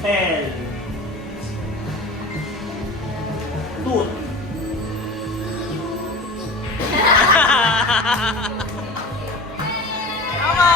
Spell. Tooth. Tama!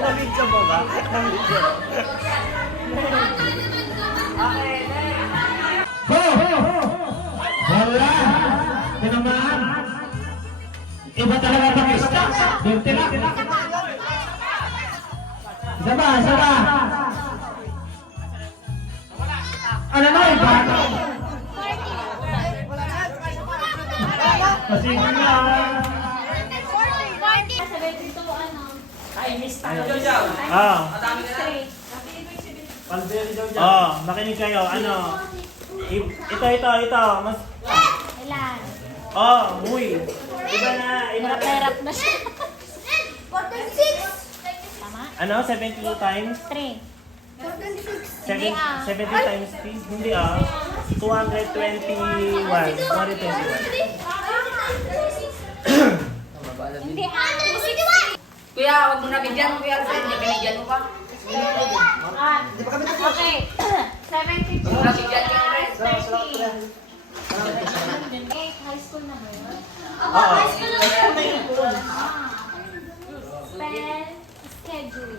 Nabidyo mo ba? Nabidyo. Okay, next. Ho! Wala! Tinamaan! Iba talaga pag isda! Dito lang! Isa ba? Isa ba? Ano na iba? Kasi nga! Makinig kayo. Ano? Ito. Mas... Ilan? Uy. Iba na. Hirap na siya. 46. Tama? Ano? 72 times? 3. 70 times 3? Hindi 221. 221. Hindi Kuya, wag mo na bigyan mo, Kuya Alfred. Hindi binigyan mo pa. Okay. 72. Nabigyan ka, Alfred. 13. High school na ba yun? Spell schedule.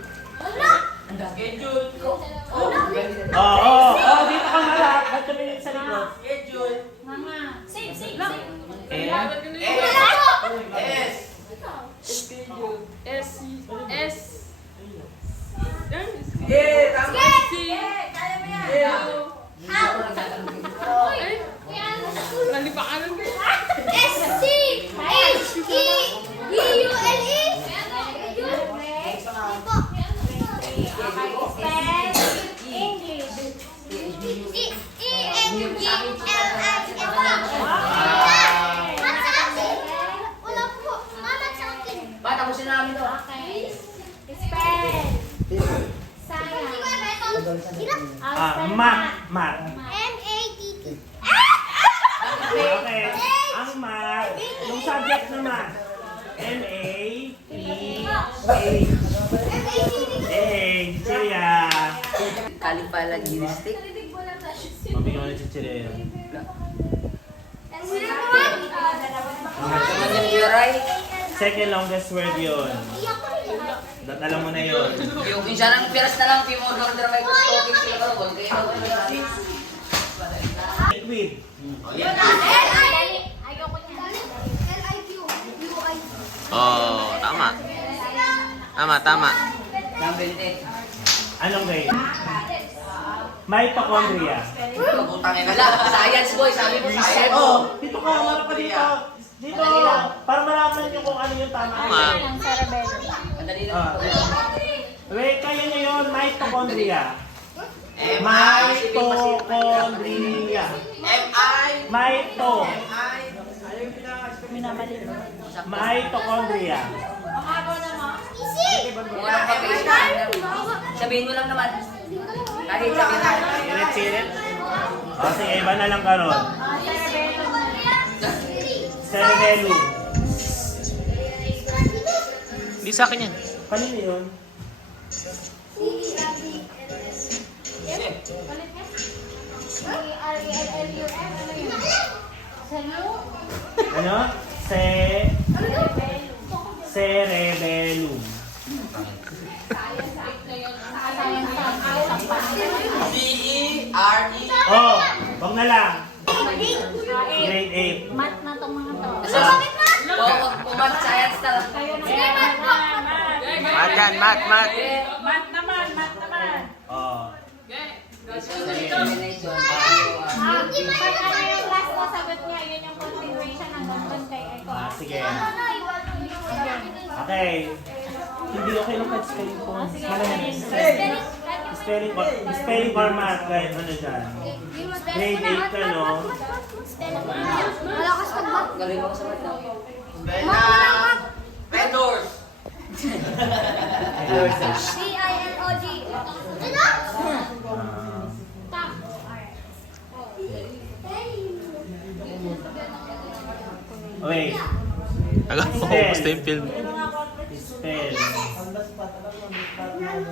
Dito ka na lahat. Ba't kami sa likod? Mama. Same. Bata mo sinabi to. Okay. Spell. Science. Math. Okay. Ang math, yung subject na math. Chichirya. Kalipalagiristic. Mabigyan mo na chichirya. Naman yung Yuray. Second longest word yun. Alam mo na yun. Yung minsan ang piras na lang, yung order na may talking sila karabol. Kaya ako na Liquid. Ayoko niya. Tama. Number 10. Anong grade? Mitochondria. Putang ina lang. Science boy, sabi mo science. Dito ka, marap ka dito. Dito, para malaman nyo kung ano yung tama. Ang cerebellum. Madali lang. Wait, kaya nyo yun, mitochondria. Mitochondria. Mitochondria. Kung anong pag-iisip. Sabihin mo lang naman. Kahit sabihin mo. Sirit. Sige, iba na lang karon. Cerebellum. Hindi sa akin yan. Kanino yun? Ano? Cerebellum. C-E-R-E. Wag na lang. Grade 8. Mat na tong mga to. Pumat science na lang. Kayo na yan. Mat yan, mat. Mat naman. Pag ano yung last na sagot niya, yun yung continuation ng ganun kay Eko. Sige. Okay. Hindi okay lang kahit spelling po. Spelling or math, kahit ano dyan. Grade 8 ka, no? Malakas ka ba? Galing ako sa math daw. Vendors. C-I-N-O-G. Wait. Nag-focus na yung film. Spell.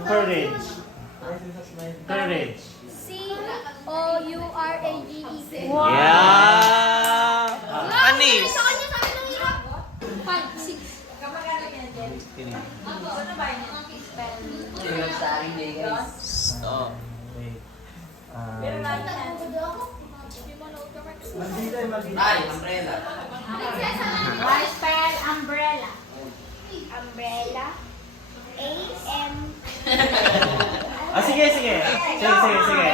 Courage. Courage. C-O-U-R-A-G-E. Yeah! Anis! Hirap sa akin day, guys. Stop. Wait. Ay, umbrella. I spell umbrella. Umbrella. A-M. Ah, sige, sige. Sige, sige, sige.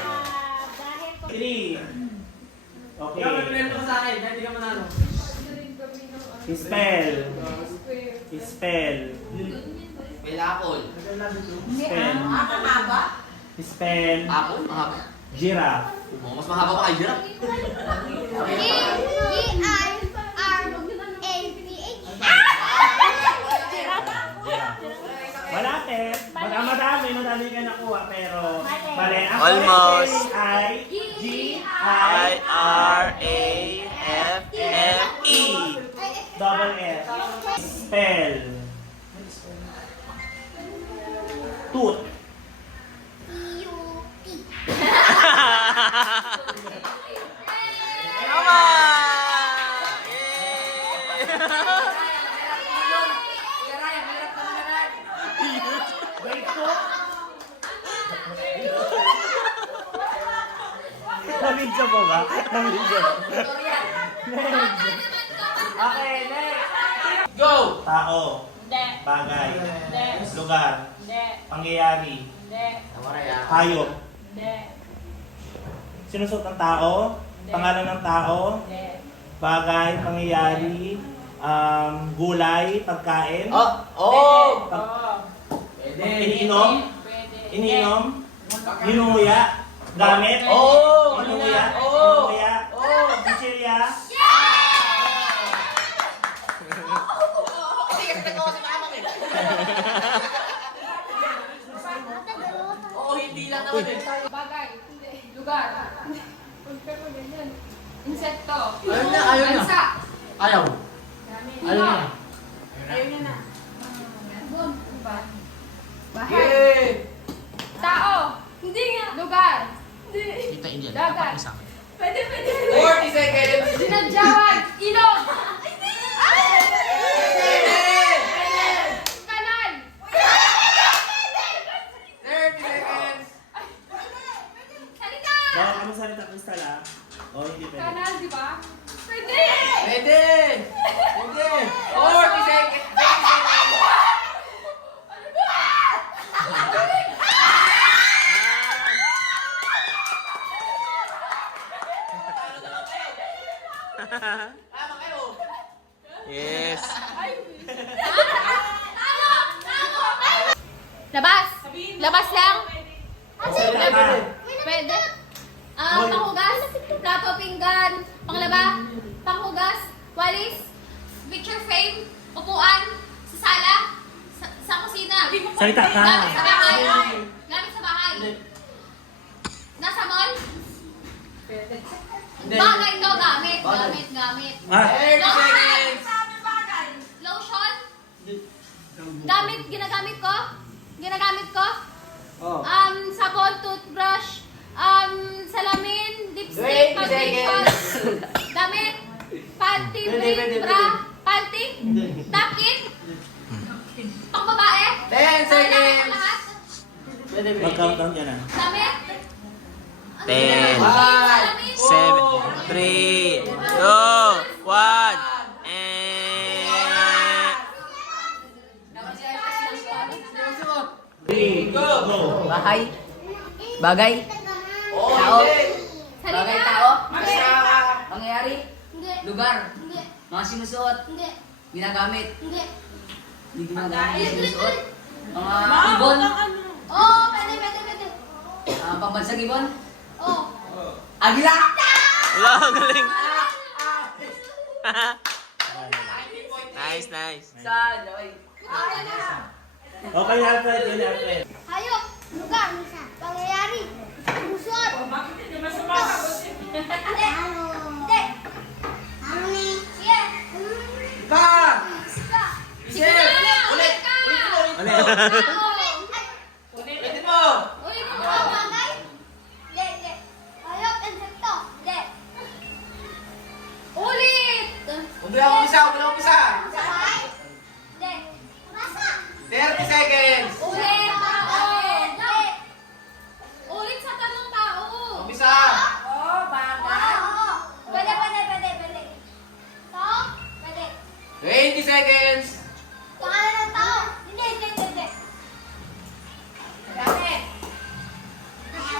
U-M-B-R-E-L-L-A. Three. Okay. sa akin, hindi ka manalo. Spell. Spell. Pilapol. Spell. Spell. Apple? Mahaba. Giraffe. Oh, mas mahaba pa kay Giraffe. Malapit. Madami ka nakuha, pero mali. Ang Almost. correct ay G-I I-R-A-F-F-E. double F. Spell. Tooth. Tama! Wait, tooth. Namidya mo ba? Namidya mo. Next. Okay, next. Go! Tao. Hindi. Bagay. Hindi. Lugar. Hindi. Pangyayari. Hindi. Tama na yan. Hayop. Hindi. Sinusot ng tao. Pangalan ng tao. Hindi. Bagay, pangyayari. Gulay, pagkain. Oh! Oh! Iniinom. Pwede. Iniinom. Hinunguya. Gamit. Oh! Hinunguya. Oh! Hinunguya. Oh! Sicilya. Hindi kasi nagawa si Mamang eh. Oo, hindi lang naman eh. Bagay. Lugar. Insekto. Ayaw niya, ayaw niya. Bansa. Ayaw. Ayaw niya. Ayaw niya na. Bahay. Yeah! Tao. Hindi nga. Lugar. Hindi. Kita Indian, Dagat. dapat isa. Pwede, pwede. 40 seconds! Sinadyawan. Ilog. Pwede! Kanal. 30 seconds! Salita. Bawal ka magsalita kristal ah. O hindi pwede. Kanal, di ba? Pwede. Pwede! Pwede! 40 seconds! 30 seconds! Tama kayo! Yes. Labas. Labas lang. Salita ka. Pwede. Panghugas. Plato, pinggan. Panglaba. Panghugas. Walis. Picture frame. Upuan. Sa sala. Sa kusina. Salita ka. Gamit sa bahay. Gamit sa bahay. Nasa mall. Bagay to, gamit. Gamit, gamit. Ah, 30 seconds! Lotion. Gamit, ginagamit ko. Ginagamit ko. Oh. Sabon, toothbrush, salamin, Wait, lipstick, foundation, damit, panty, Pwede. bra, panty, takin, pang babae, 10 seconds! lahat, mag-countdown ka na. damit, 10, salamin, 7, 3, 2, 1, Three, Go. go. Bahay. Bagay. Oh, Tao. salita, Bagay tao. hindi, Pangyayari. hindi, Lugar. hindi, Mga sinusuot. hindi, Ginagamit. hindi, Hindi ginagamit. Sinusuot. Mga ibon. oh, pwede, pwede, pwede, Pambansang ibon. oh, Agila. Wala, galing. Nice, nice. Saan? Okay. Okay, Alfred, yun Alfred. hayop, Lugar, pangyayari, pusot. Bakit hindi ba sumasagot? Hindi. Ano ni? Sige. Ka! Sige. Sige! Ulit! Ulit mo! Ano? Ulitin mo! Ulitin mo ang bagay? Hindi. Hayop, insekto. Hindi. Ulit! Umbila umpisa! Sabay? Hindi. Masa? 30 seconds! Ulit! Hindi. Ulit sa tanong tao. Umpisa! Oh, bagay. Oo. Pwede. Tao? Pwede. 20 seconds! Pangalan ng tao? Hindi. Gamit. 9,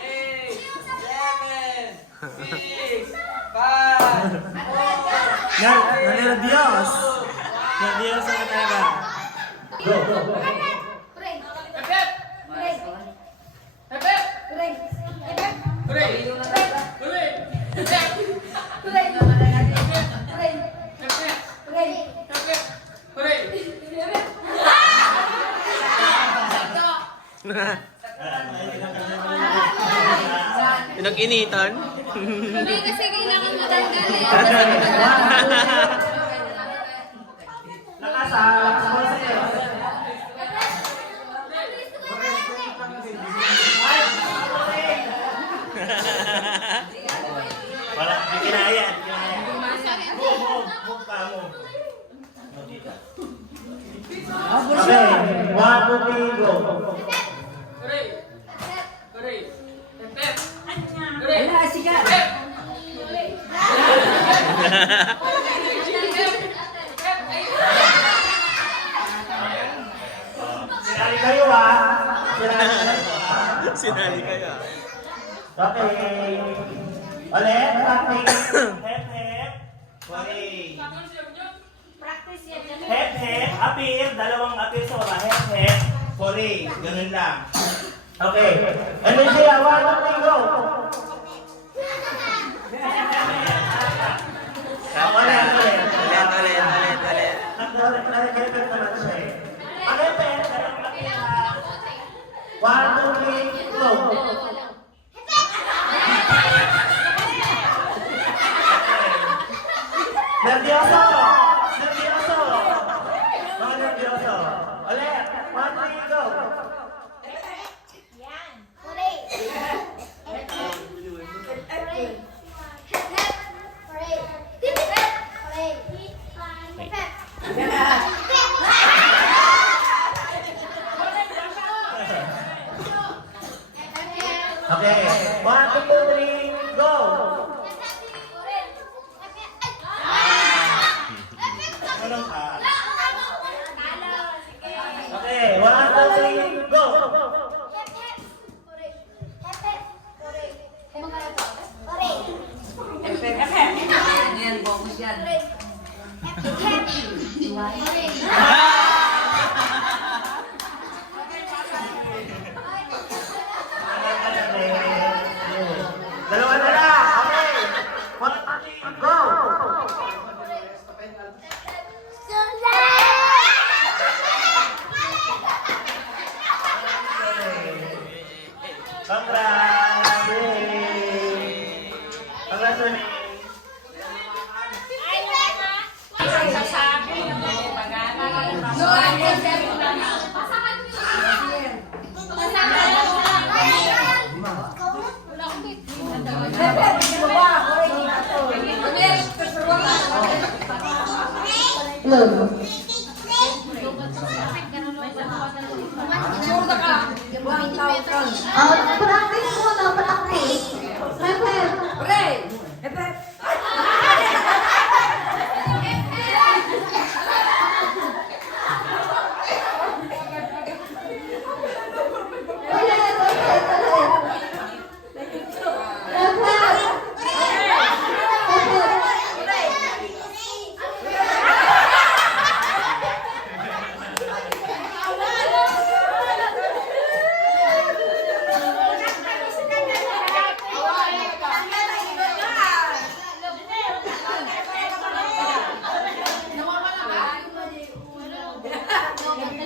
8, 7, 6, 5, Nervyos! Nervyos ako talaga. Go! Pray. Epep! Pray. Epep! Pray. Hooray! Hooray! Epep! Pray. Pray. Epep! Pray. Epep! Hooray! Pinag-initan. Hindi kasi kailangan matanggal eh. Lakas ah! Lakas mo sa'yo! Wala, di kinaya. Move pa, move. Okay, 1, 2, 3, go. Hooray! Hooray! Epep! Hooray! Epep! Sinali kayo ah. Sinali kayo ah. Sinali kayo. Okay. Ulit, practice. Hep, hep. Okay. Practice yan. Hep, hep. Appear. Dalawang appear sa baba. Hep, hep. Sorry. Ganun lang. Okay. Ano siya? 1, 2, 3, go. Ulit. Nag-hep naman siya eh. Ang hep, hep. Dalawang appear sa 1, 2, 3, go. Nervyoso! Nervyoso! Mga nervyoso. Ulit! 1, 3, go! Yan. Pray. Pray. Pray. Okay. 1, 2, 3, go! Ano ka? Okay. 1, 2, 3, go! Yan, focus yan. Dalawa na lang. Okay. 1, 2, 3, go! Congrats! Yay! Congrats, Rene. Practice muna, practice. Hooray! Epep! Ulit.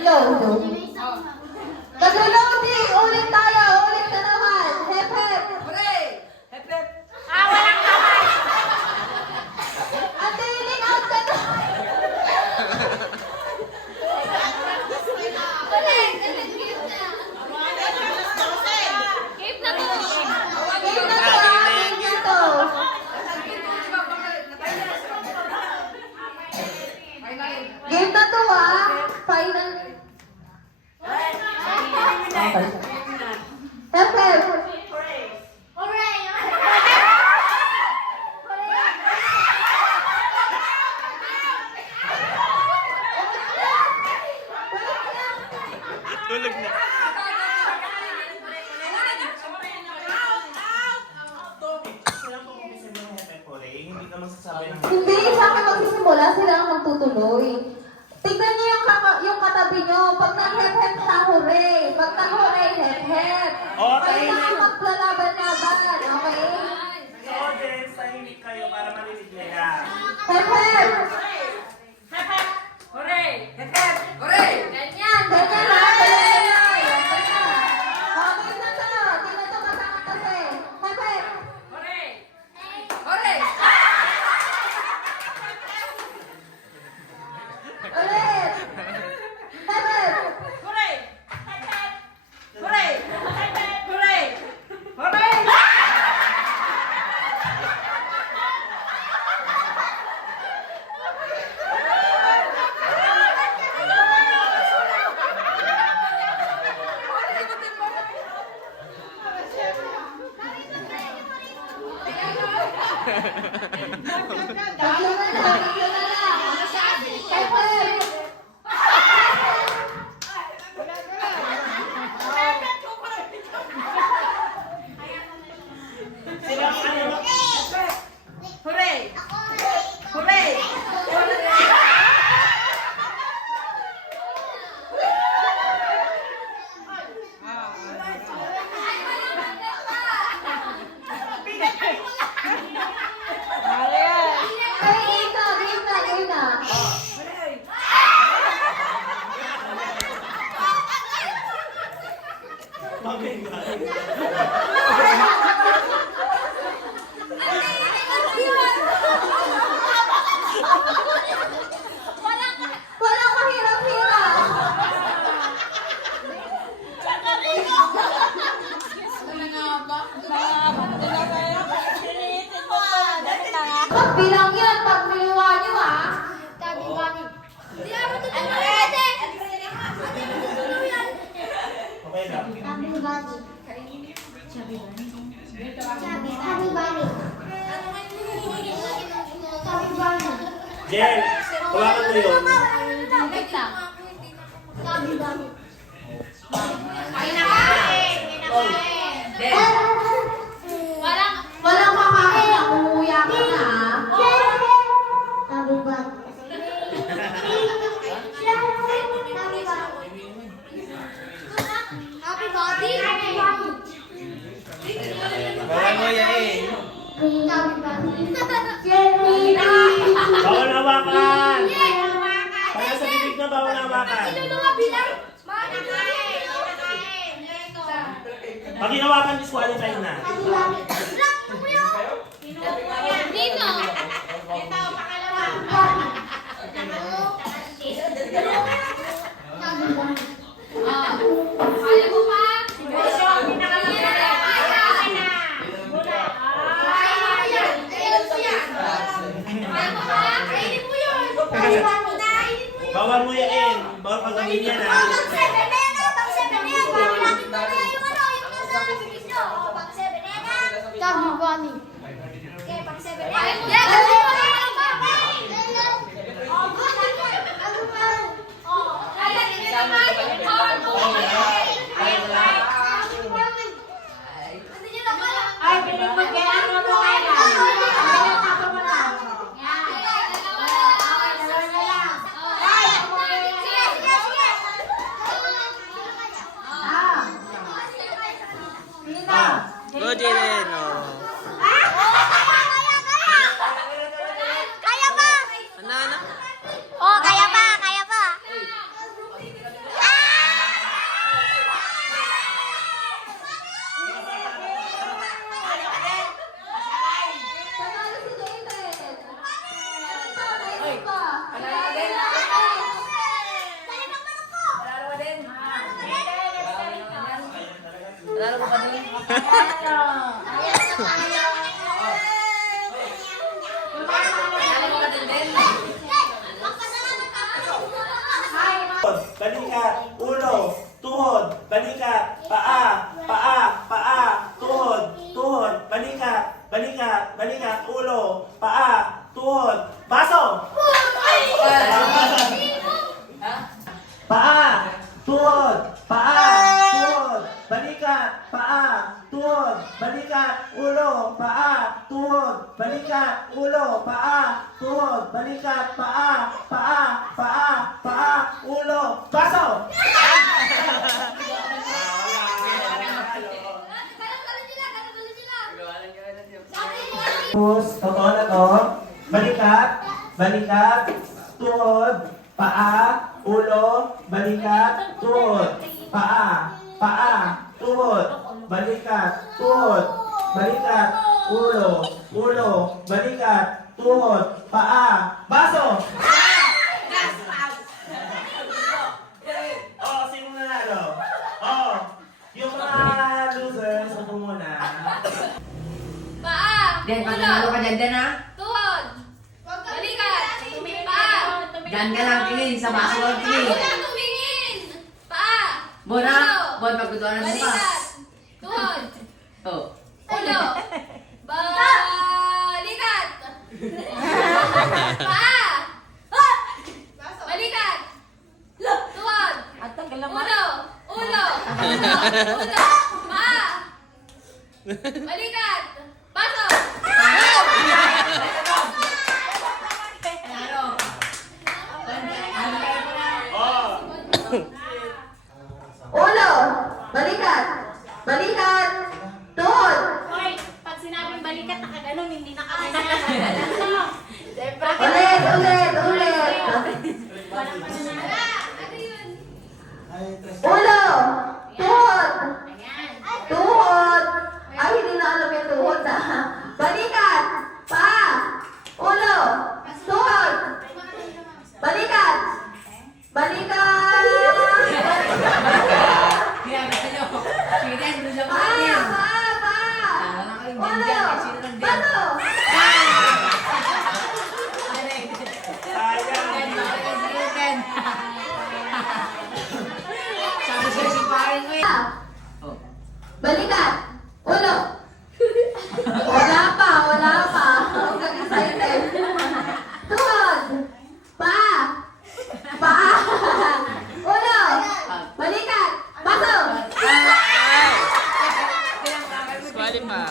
go. Nag-loading. Ulit tayo. Ulit na naman. Hep, hep. Hooray! Hep, hep. Walang kamay. Ate, iling out ka na. Game na to. Game na to. Game na to. Game na to Final. Hep, hep. Tulog na. Sila po umpisa ng Hepe Pore, hindi ka magsasabi ng Hindi, sa akin magsisimula, sila ang magtutuloy. Tignan niyo yung katabi niyo. Pag nag-hep-hep siya, hooray. Pag nag-hooray, hep-hep. Oo, Kayo na tahimik. ang maglalaban-laban, okay? So, audience, tahimik kayo para marinig nila. Hep-hep! Hooray! Hep, hep. Hooray! Ganyan ha, ganyan lang. Okay na to. Di na to kasama kasi. Hep-hep! Hooray! Hooray! Ulit! Hep-hep! Hooray! Hooray! Hooray! Hooray! Tatlo na lang. Hep-hep! Sila ano? Hooray! Hooray! Ay, game na. Magaling. Walang mahirap-hirap. Bilang yan, pag niliwa nyo Okay lang. Jen, hawakan mo yun. Wait lang. Walang Walang kakain, umuya ka na. Happy birthday! Bawal mo yain. Bawal hawakan! Para sa bibig na bawal hawakan. Pag hinawakan, disqualified na. Nino. Kaya mo pa? Bawal mo yain. Bawal pagawin yan ha. Ay, piling mo kaya ano mo kaya? Ay, tapos mo na. Go, Jalen. Oh. Alam mo ka din din. Balikat, ulo, tuhod, balikat, paa, paa, paa, tuhod, tuhod, balikat, balikat, balikat, ulo, paa, tuhod, baso! Ha? Paa, tuhod, paa, tuhod, balikat, paa, tuhod, balikat, ulo, paa, tuhod, balikat, ulo, paa, tuhod, balikat, paa, paa, paa, paa, ulo, baso! Tapos, totoo na to. Balikat, balikat, tuhod, paa, ulo, balikat, tuhod, paa, paa, tuhod, balikat, tuhod, balikat, ulo, ulo, balikat, tuhod, paa, baso! Oh, sino nanalo? Oh, yung mga losers, ako muna. Paa. Den, pag Ulo. nanalo ka dyan, Den ha? Tuhod. Balikat. Paa. Dyan ka lang tingin, sa baso lang tingin. Huwag kang tumingin. Paa. Bona, Ulo. bon, pagkutuan mo pa. Balikat. Tuhod. Oh. Ulo. Balikat. Paa. Balikat. Tuhod. Ulo. Ulo. Ulo. Paa. Balikat. Baso. Ano? Oh, Ulo, balikat, balikat, tuhod. Hoy, pag sinabing balikat, nakaganon, hindi nakaganon. Ulit, ulit, ulit. Walang pananalo. Ano yun? Ulo, tuhod, Ayan. tuhod. Ay, hindi na alam yung tuhod ah. Balikat, paa, ulo, tuhod, balikat, balikat. Kaya gusto nyo. Sige, Den, gusto mo Paa, din. paa, paa. Tama lang kayong Den Ulo, dyan. Sino lang Den? bato. sayang. Den, bakit kayo sige, Den? Sabi sa'yo si paring ko eh. Oh. Balikat, ulo. Wala pa, wala pa. Huwag kang excited. Tuhod, paa, paa, ulo, balikat, bato. Squally pa.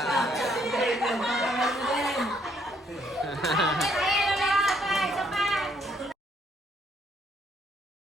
Den.